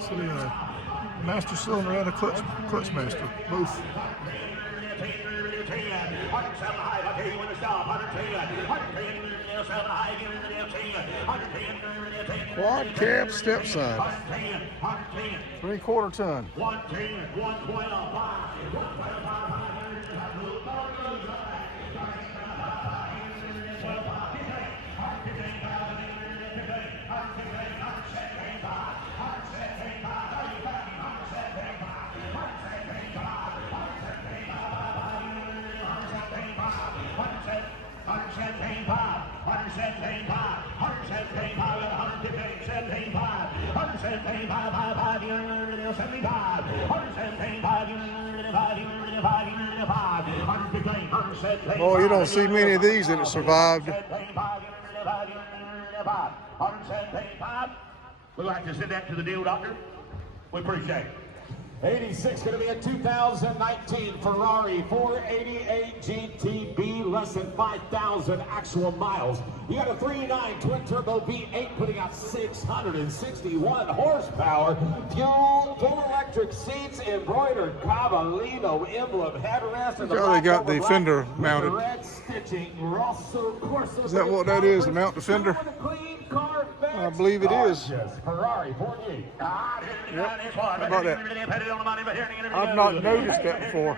So the master cylinder and a clutch master, both. Quad cab step side, 3/4 ton. Oh, you don't see many of these that have survived. We'd like to send that to the deal, Doctor. We appreciate it. 86 going to be a 2019 Ferrari 488 GTB, less than 5,000 actual miles. You got a 3.9 twin turbo V8 putting out 661 horsepower. Full electric seats, embroidered Cavallino emblem, headrest, and They got the fender mounted. red stitching. Rosso Corso. Is that what that is? The mount defender? I believe it is. Ferrari 48. Yep. How about that? I've not noticed that before.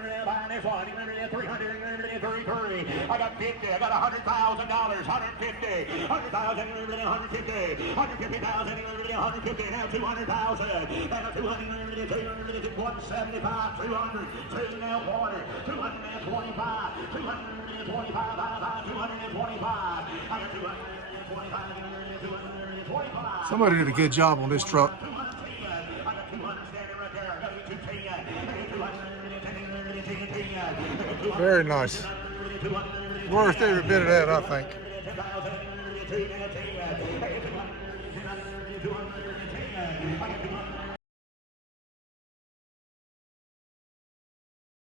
I got 50. I got $100,000. 150. 100,000. 150. 150,000. 150. Now 200,000. Now 200. 175. 200. 2 now 40. 225. 225. 225. I got 225. Somebody did a good job on this truck. Very nice. Worth every bit of that, I think.